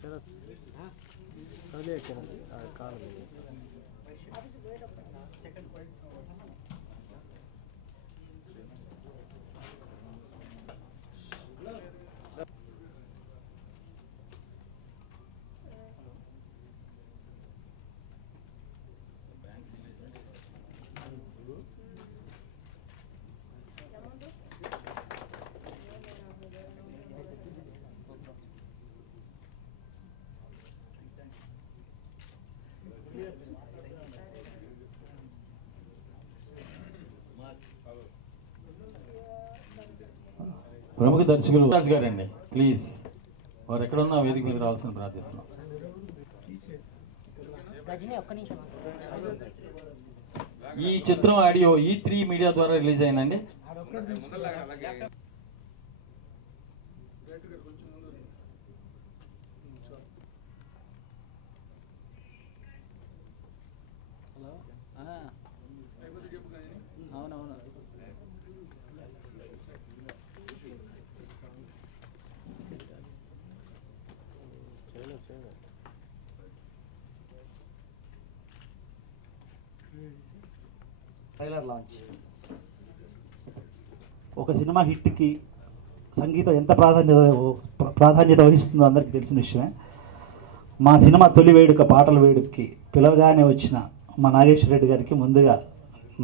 शरद अरे काल ప్రముఖ దర్శకులు రాజు గారండి, ప్లీజ్ వారు ఎక్కడున్నా వేదిక మీద రావాల్సిన ప్రార్థిస్తున్నాం. ఈ చిత్రం ఆడియో E3 మీడియా ద్వారా రిలీజ్ అయిందండి. అవునవును ట్రైలర్ లాంచ్. ఒక సినిమా హిట్కి సంగీతం ఎంత ప్రాధాన్యత వహిస్తుందో అందరికీ తెలిసిన విషయమే. మా సినిమా తొలి వేడుక పాటల వేడుకకి పిలవగానే వచ్చిన మా నాగేశ్వర రెడ్డి గారికి ముందుగా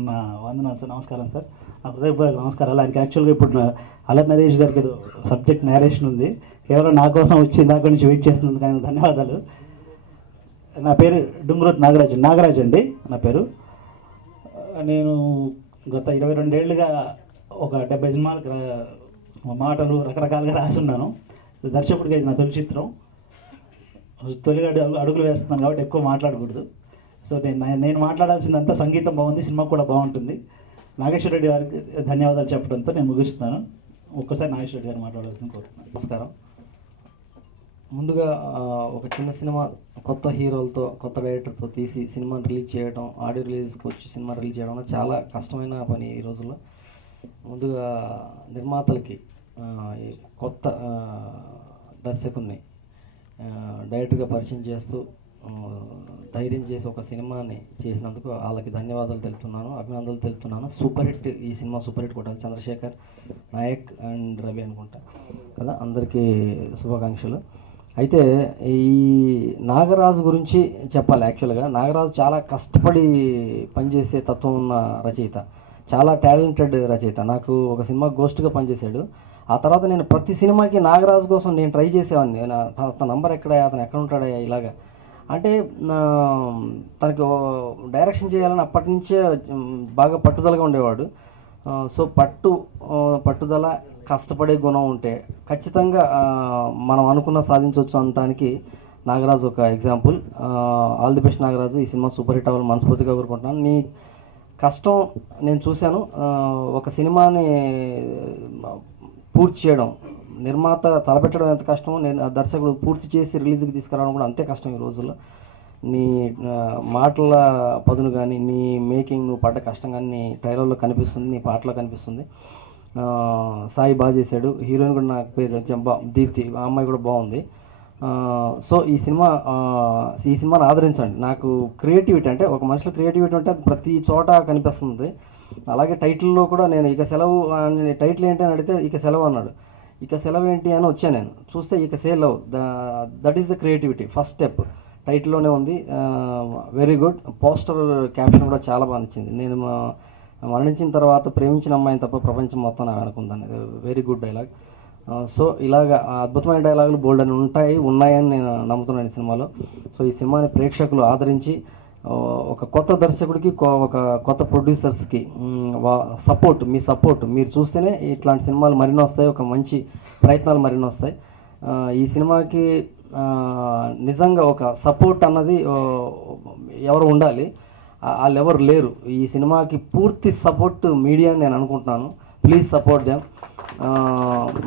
నా వందనాలు, నమస్కారం సార్. నా హృదయపూర్వక నమస్కారాలు. ఆయనకి యాక్చువల్గా ఇప్పుడు అల్లరి నరేష్ గారికి ఏదో సబ్జెక్ట్ నేరేషన్ ఉంది, కేవలం నా కోసం వచ్చి దాకా నుంచి వెయిట్ చేస్తున్నందుకు ఆయన ధన్యవాదాలు. నా పేరు డుంగురోత్ నాగరాజ్ అండి నా పేరు. నేను గత 22 ఏళ్ళుగా ఒక 70 సినిమాలకు మాటలు రకరకాలుగా రాసున్నాను. దర్శకుడిగా ఇది నా తొలి చిత్రం. తొలిగా అడుగులు వేస్తున్నాను కాబట్టి ఎక్కువ మాట్లాడకూడదు. సో నేను మాట్లాడాల్సిందంతా సంగీతం బాగుంది, సినిమా కూడా బాగుంటుంది. నాగేశ్వర రెడ్డి గారికి ధన్యవాదాలు చెప్పడంతో నేను ముగిస్తున్నాను. ఒక్కసారి నాగేశ్వర రెడ్డి గారు మాట్లాడాల్సింది కోరుతున్నాను. నమస్కారం. ముందుగా ఒక చిన్న సినిమా కొత్త హీరోలతో కొత్త డైరెక్టర్తో తీసి సినిమాని రిలీజ్ చేయడం, ఆడియో రిలీజ్కి వచ్చి సినిమా రిలీజ్ చేయడం చాలా కష్టమైన పని ఈ రోజుల్లో. ముందుగా నిర్మాతలకి కొత్త దర్శకుడిని డైరెక్ట్గా పరిచయం చేస్తూ ధైర్యం చేసి ఒక సినిమాని చేసినందుకు వాళ్ళకి ధన్యవాదాలు తెలుపుతున్నాను, అభినందనలు తెలుపుతున్నాను. సూపర్ హిట్, ఈ సినిమా సూపర్ హిట్ కొట్టాలి. చంద్రశేఖర్, నాయక్ అండ్ రవి అనుకుంటా కదా, అందరికీ శుభాకాంక్షలు. అయితే ఈ నాగరాజు గురించి చెప్పాలి. యాక్చువల్గా నాగరాజు చాలా కష్టపడి పనిచేసే తత్వం ఉన్న రచయిత, చాలా టాలెంటెడ్ రచయిత. నాకు ఒక సినిమా గోస్ట్గా పనిచేశాడు. ఆ తర్వాత నేను ప్రతి సినిమాకి నాగరాజు కోసం నేను ట్రై చేసేవాడిని. తన నంబర్ ఎక్కడ, అతను ఎక్కడ ఉంటాడా ఇలాగా. అంటే తనకి డైరెక్షన్ చేయాలని అప్పటి నుంచే బాగా పట్టుదలగా ఉండేవాడు. సో పట్టుదల, కష్టపడే గుణం ఉంటే ఖచ్చితంగా మనం అనుకున్న సాధించవచ్చు అనడానికి నాగరాజు ఒక example. All the best Nagaraju, ఈ సినిమా సూపర్ హిట్ అవ్వాలని మనస్ఫూర్తిగా కోరుకుంటున్నాను. నీ కష్టం నేను చూశాను. ఒక సినిమాని పూర్తి చేయడం, నిర్మాత తలపెట్టడం ఎంత కష్టమో, నేను దర్శకుడు పూర్తి చేసి రిలీజ్కి తీసుకురావడం కూడా అంతే కష్టం ఈ రోజుల్లో. నీ మాటల పదును కానీ, నీ మేకింగ్, నువ్వు పడ్డ కష్టం కానీ నీ ట్రైలర్లో కనిపిస్తుంది, నీ పాటలో కనిపిస్తుంది. సాయి బాగా చేశాడు. హీరోయిన్ కూడా నాకు పేరు దీప్తి, ఆ అమ్మాయి కూడా బాగుంది. సో ఈ సినిమాని ఆదరించండి. నాకు క్రియేటివిటీ అంటే, ఒక మనిషిలో క్రియేటివిటీ అంటే అది ప్రతి చోట కనిపిస్తుంది. అలాగే టైటిల్లో కూడా నేను ఇక సెలవు, టైటిల్ ఏంటి అని అడిగితే ఇక సెలవు అన్నాడు. ఇక సెలవు ఏంటి అని వచ్చాను నేను చూస్తే, ఇక sale love, that is the creativity. First step టైటిల్లోనే ఉంది. Very good. పోస్టర్ క్యాప్షన్ కూడా చాలా బాగా నచ్చింది. నేను మరణించిన తర్వాత ప్రేమించిన అమ్మాయిని తప్ప ప్రపంచం మొత్తం నాకు అనుకుందాను. Very good dialogue. సో ఇలాగ అద్భుతమైన డైలాగులు బోల్డ్ అని ఉన్నాయని నేను నమ్ముతున్నాను ఈ సినిమాలో. సో ఈ సినిమాని ప్రేక్షకులు ఆదరించి ఒక కొత్త దర్శకుడికి, ఒక కొత్త ప్రొడ్యూసర్స్కి మీ సపోర్ట్ మీరు చూస్తేనే ఇట్లాంటి సినిమాలు మరిన్ని వస్తాయి, ఒక మంచి ప్రయత్నాలు మరిన్ని వస్తాయి. ఈ సినిమాకి నిజంగా ఒక సపోర్ట్ అన్నది ఎవరు ఉండాలి, వాళ్ళు ఎవరు లేరు. ఈ సినిమాకి పూర్తి సపోర్ట్ మీడియా అని నేను అనుకుంటున్నాను. Please support them.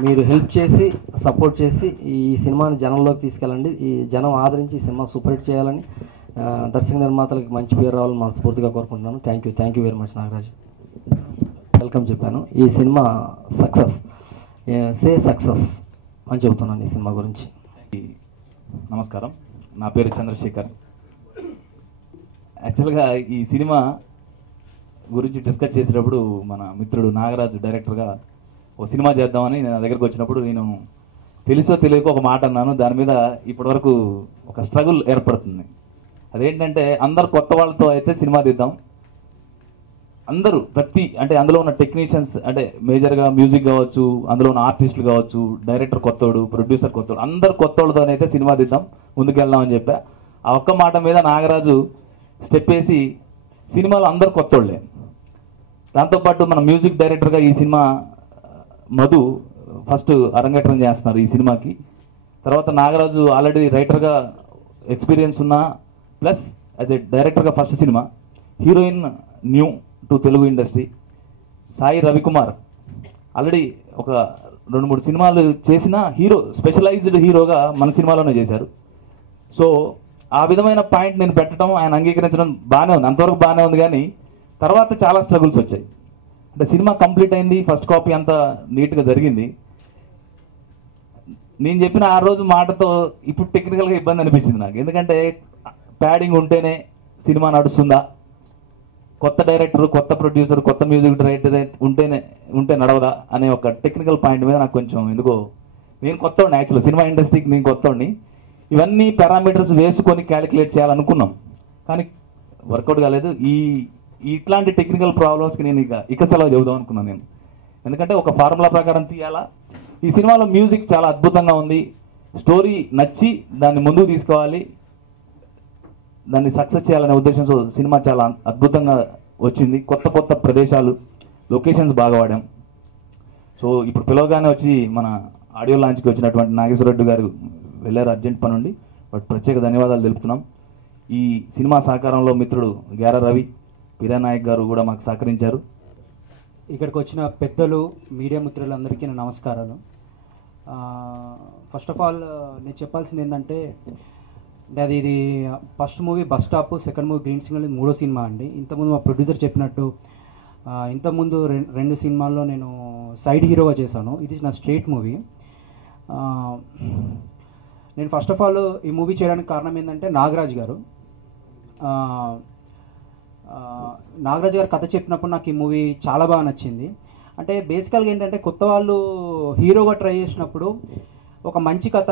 మీరు హెల్ప్ చేసి సపోర్ట్ చేసి ఈ సినిమాని జనంలోకి తీసుకెళ్ళండి. ఈ జనం ఆదరించి ఈ సినిమా సూపర్ హిట్ చేయాలని, దర్శక నిర్మాతలకి మంచి పేరు రావాలని మనస్ఫూర్తిగా కోరుకుంటున్నాను. Thank you very much Nagaraj. Welcome చెప్పాను. ఈ సినిమా సక్సెస్ సక్సెస్ అని చెబుతున్నాను ఈ సినిమా గురించి. నమస్కారం, నా పేరు చంద్రశేఖర్. యాక్చువల్గా ఈ సినిమా గురించి డిస్కస్ చేసేటప్పుడు మన మిత్రుడు నాగరాజు డైరెక్టర్గా ఒక సినిమా చేద్దామని నా దగ్గరకు వచ్చినప్పుడు నేను తెలుసో తెలియక ఒక మాట అన్నాను. దాని మీద ఇప్పటివరకు ఒక స్ట్రగుల్ ఏర్పడుతుంది. అదేంటంటే అందరు కొత్త వాళ్ళతో అయితే సినిమా తీద్దాం, అందరూ అంటే అందులో ఉన్న టెక్నీషియన్స్, అంటే మేజర్గా మ్యూజిక్ కావచ్చు, అందులో ఉన్న ఆర్టిస్టులు కావచ్చు, డైరెక్టర్ కొత్తోడు, ప్రొడ్యూసర్ కొత్తోడు, అందరు కొత్తోళ్ళతోనైతే సినిమా తీద్దాం, ముందుకెళ్దాం అని చెప్పా. ఆ ఒక్క మాట మీద నాగరాజు స్టెప్ వేసి సినిమాలో అందరు కొత్తోళ్ళే. దాంతోపాటు మన మ్యూజిక్ డైరెక్టర్గా ఈ సినిమా మధు ఫస్ట్ అరంగేట్రం చేస్తున్నారు ఈ సినిమాకి. తర్వాత నాగరాజు ఆల్రెడీ రైటర్గా ఎక్స్పీరియన్స్ ఉన్న, ప్లస్ యాజ్ ఎ డైరెక్టర్గా first cinema, heroine new to Telugu industry. Sai Ravikumar already ఒక 2-3 సినిమాలు చేసిన హీరో, స్పెషలైజ్డ్ హీరోగా మన సినిమాలోనే చేశారు. సో ఆ విధమైన పాయింట్ నేను పెట్టడం, ఆయన అంగీకరించడం బాగానే ఉంది, అంతవరకు బాగానే ఉంది. కానీ తర్వాత చాలా స్ట్రగుల్స్ వచ్చాయి. అంటే సినిమా కంప్లీట్ అయింది, ఫస్ట్ కాపీ అంతా నీట్గా జరిగింది. నేను చెప్పిన ఆ రోజు మాటతో ఇప్పుడు టెక్నికల్గా ఇబ్బంది అనిపించింది నాకు. ఎందుకంటే ప్యాడింగ్ ఉంటేనే సినిమా నడుస్తుందా, కొత్త డైరెక్టర్, కొత్త ప్రొడ్యూసర్, కొత్త మ్యూజిక్ డైరెక్టర్ ఉంటే నడవదా అనే ఒక టెక్నికల్ పాయింట్ మీద నాకు కొంచెం ఎందుకో, నేను కొత్తవాడిని యాక్చువల్గా సినిమా ఇండస్ట్రీకి, నేను కొత్తవాడిని. ఇవన్నీ పారామీటర్స్ వేసుకొని క్యాలిక్యులేట్ చేయాలనుకున్నాం, కానీ వర్కౌట్ కాలేదు. ఇట్లాంటి టెక్నికల్ ప్రాబ్లమ్స్కి నేను ఇక సెలవు చెబుదాం అనుకున్నాను నేను. ఎందుకంటే ఒక ఫార్ములా ప్రకారం తీయాలా. ఈ సినిమాలో మ్యూజిక్ చాలా అద్భుతంగా ఉంది, స్టోరీ నచ్చి దాన్ని ముందుకు తీసుకోవాలి, దాన్ని సక్సెస్ చేయాలనే ఉద్దేశంతో సినిమా చాలా అద్భుతంగా వచ్చింది. కొత్త ప్రదేశాలు, లొకేషన్స్ బాగా వాడాం. సో ఇప్పుడు పిలవగానే వచ్చి మన ఆడియో లాంచ్కి వచ్చినటువంటి నాగేశ్వరరెడ్డి గారు వెళ్ళారు అర్జెంట్ పని ఉండి, బట్ ప్రత్యేక ధన్యవాదాలు తెలుపుతున్నాం. ఈ సినిమా సహకారంలో మిత్రుడు గ్యారా రవి, వీరానాయక్ గారు కూడా మాకు సహకరించారు. ఇక్కడికి వచ్చిన పెద్దలు, మీడియా మిత్రులందరికీ నా నమస్కారాలు. ఫస్ట్ ఆఫ్ ఆల్ నేను చెప్పాల్సింది ఏంటంటే, ఇది first movie bus stop, second movie green signal, మూడో సినిమా అండి. ఇంతకుముందు మా ప్రొడ్యూసర్ చెప్పినట్టు ఇంతకుముందు 2 సినిమాల్లో నేను సైడ్ హీరోగా చేశాను. ఇది నా స్ట్రేట్ మూవీ. నేను ఫస్ట్ ఆఫ్ ఆల్ ఈ మూవీ చేయడానికి కారణం ఏంటంటే నాగరాజ్ గారు కథ చెప్పినప్పుడు నాకు ఈ మూవీ చాలా బాగా నచ్చింది. అంటే బేసికల్గా ఏంటంటే కొత్త వాళ్ళు హీరోగా ట్రై చేసినప్పుడు ఒక మంచి కథ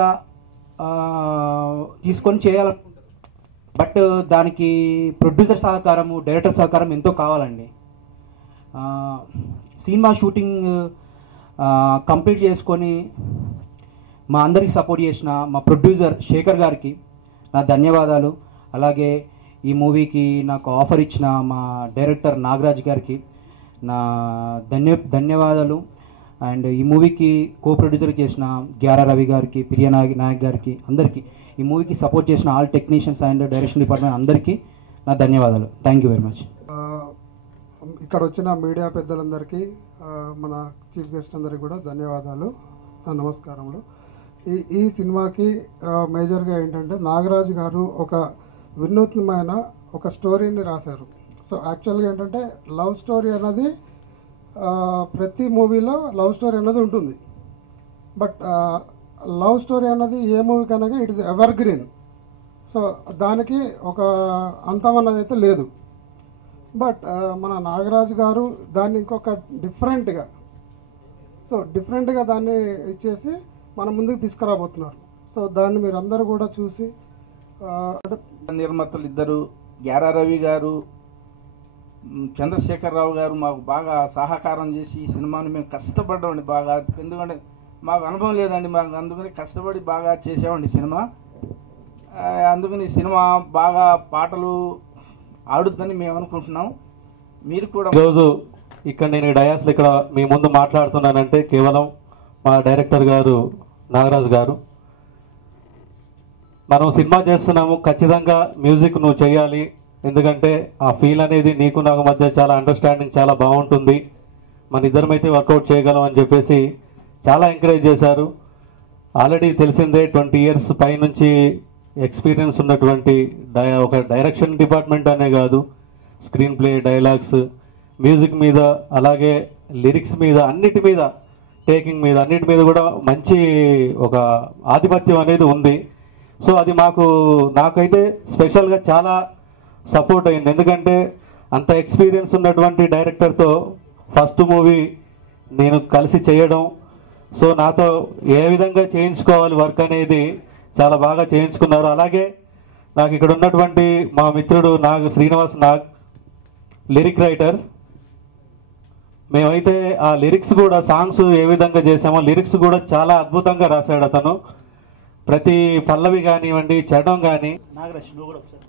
తీసుకొని చేయాలనుకుంటారు, బట్ దానికి ప్రొడ్యూసర్ సహకారము, డైరెక్టర్ సహకారం ఎంతో కావాలండి. సినిమా షూటింగ్ కంప్లీట్ చేసుకొని మా అందరికి సపోర్ట్ చేసిన మా ప్రొడ్యూసర్ శేఖర్ గారికి నా ధన్యవాదాలు. అలాగే ఈ మూవీకి నాకు ఆఫర్ ఇచ్చిన మా డైరెక్టర్ నాగరాజ్ గారికి నా ధన్యవాదాలు. అండ్ ఈ మూవీకి కో ప్రొడ్యూసర్ చేసిన గ్యారా రవి గారికి, ప్రియా నాయక్ గారికి, అందరికీ, ఈ మూవీకి సపోర్ట్ చేసిన all technicians and direction department అందరికీ నా ధన్యవాదాలు. Thank you very much. ఇక్కడ వచ్చిన మీడియా పెద్దలందరికీ, మన చీఫ్ గెస్ట్ అందరికీ కూడా ధన్యవాదాలు, నమస్కారములు. ఈ సినిమాకి మేజర్గా ఏంటంటే నాగరాజు గారు ఒక వినూత్నమైన ఒక స్టోరీని రాశారు. సో యాక్చువల్గా ఏంటంటే లవ్ స్టోరీ అన్నది ప్రతి మూవీలో లవ్ స్టోరీ అన్నది ఉంటుంది, బట్ లవ్ స్టోరీ అన్నది ఏ మూవీ కనుక it is ever green. So దానికి ఒక అంతం అన్నది అయితే లేదు. బట్ మన నాగరాజు గారు దాన్ని ఇంకొక డిఫరెంట్గా దాన్ని ఇచ్చేసి మన ముందుకు తీసుకురాబోతున్నారు. సో దాన్ని మీరు అందరూ కూడా చూసి, నిర్మాతలు ఇద్దరు, గ్యారా రవి గారు, చంద్రశేఖరరావు గారు మాకు బాగా సహకారం చేసి ఈ సినిమాని మేము కష్టపడ్డామండి బాగా. ఎందుకంటే మాకు అనుభవం లేదండి, మాకు అందుకని కష్టపడి బాగా చేసామండి సినిమా. అందుకని సినిమా బాగా పాటలు ఆడుద్దని మేము అనుకుంటున్నాం. మీరు కూడా ఈరోజు ఇక్కడ నేను డయాస్లో ఇక్కడ మీ ముందు మాట్లాడుతున్నానంటే కేవలం మా డైరెక్టర్ గారు నాగరాజు గారు, మనం సినిమా చేస్తున్నాము, ఖచ్చితంగా మ్యూజిక్ నువ్వు చేయాలి, ఎందుకంటే ఆ ఫీల్ అనేది నీకు నాకు మధ్య చాలా అండర్స్టాండింగ్ చాలా బాగుంటుంది, మన ఇద్దరం అయితే వర్కౌట్ చేయగలం అని చెప్పేసి చాలా ఎంకరేజ్ చేశారు. ఆల్రెడీ తెలిసిందే 20 years పైనుంచి ఎక్స్పీరియన్స్ ఉన్నటువంటి ఒక డైరెక్షన్ డిపార్ట్మెంట్ అనే కాదు, స్క్రీన్ ప్లే, డైలాగ్స్, మ్యూజిక్ మీద, అలాగే లిరిక్స్ మీద, అన్నిటి మీద, టేకింగ్ మీద, అన్నిటి మీద కూడా మంచి ఒక ఆధిపత్యం అనేది ఉంది. సో అది నాకైతే స్పెషల్గా చాలా సపోర్ట్ అయింది. ఎందుకంటే అంత ఎక్స్పీరియన్స్ ఉన్నటువంటి డైరెక్టర్తో ఫస్ట్ మూవీ నేను కలిసి చేయడం, సో నాతో ఏ విధంగా చేయించుకోవాలి వర్క్ అనేది చాలా బాగా చేయించుకున్నారు. అలాగే నాకు ఇక్కడ ఉన్నటువంటి మా మిత్రుడు శ్రీనివాస్ నాగ్, లిరిక్ రైటర్. మేమైతే ఆ లిరిక్స్ కూడా, సాంగ్స్ ఏ విధంగా చేసామో లిరిక్స్ కూడా చాలా అద్భుతంగా రాశాడు అతను. ప్రతి పల్లవి కానివ్వండి, చడం కానీ. నాగరాజ్ నువ్వు కూడా ఒకసారి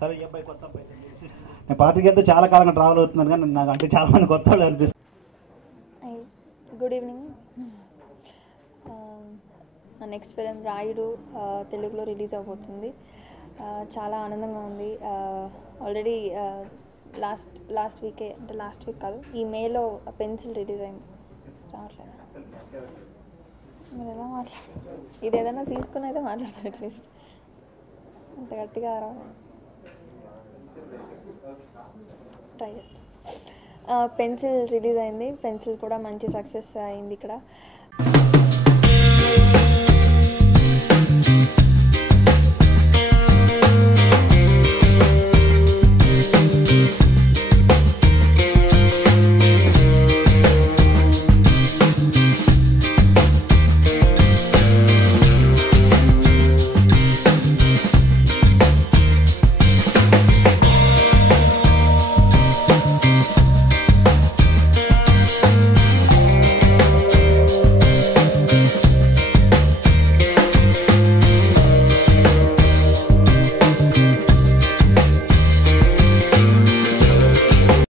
సరే, ఈ అబ్బాయి కొత్త అబ్బాయి. నేను పార్టీకి వెళ్తే చాలా కాలంగా ట్రావెల్ అవుతున్నాను, కానీ నాకు అంటే చాలా మంది కొత్త వాళ్ళు అనిపిస్తుంది. Good evening. నా నెక్స్ట్ ఫిలిం రాయుడు తెలుగులో రిలీజ్ అవబోతుంది. చాలా ఆనందంగా ఉంది. ఆల్రెడీ లాస్ట్ వీకే, అంటే లాస్ట్ వీక్ కాదు, ఈ మేలో పెన్సిల్ రిలీజ్ అయింది. రావట్లేదు, మీరు ఎలా ఇది ఏదైనా తీసుకుని అయితే మాట్లాడతాను అట్లీస్ట్, అంత గట్టిగా ట్రై చేస్తాను. పెన్సిల్ రిలీజ్ అయింది. పెన్సిల్ కూడా మంచి సక్సెస్ అయింది ఇక్కడ.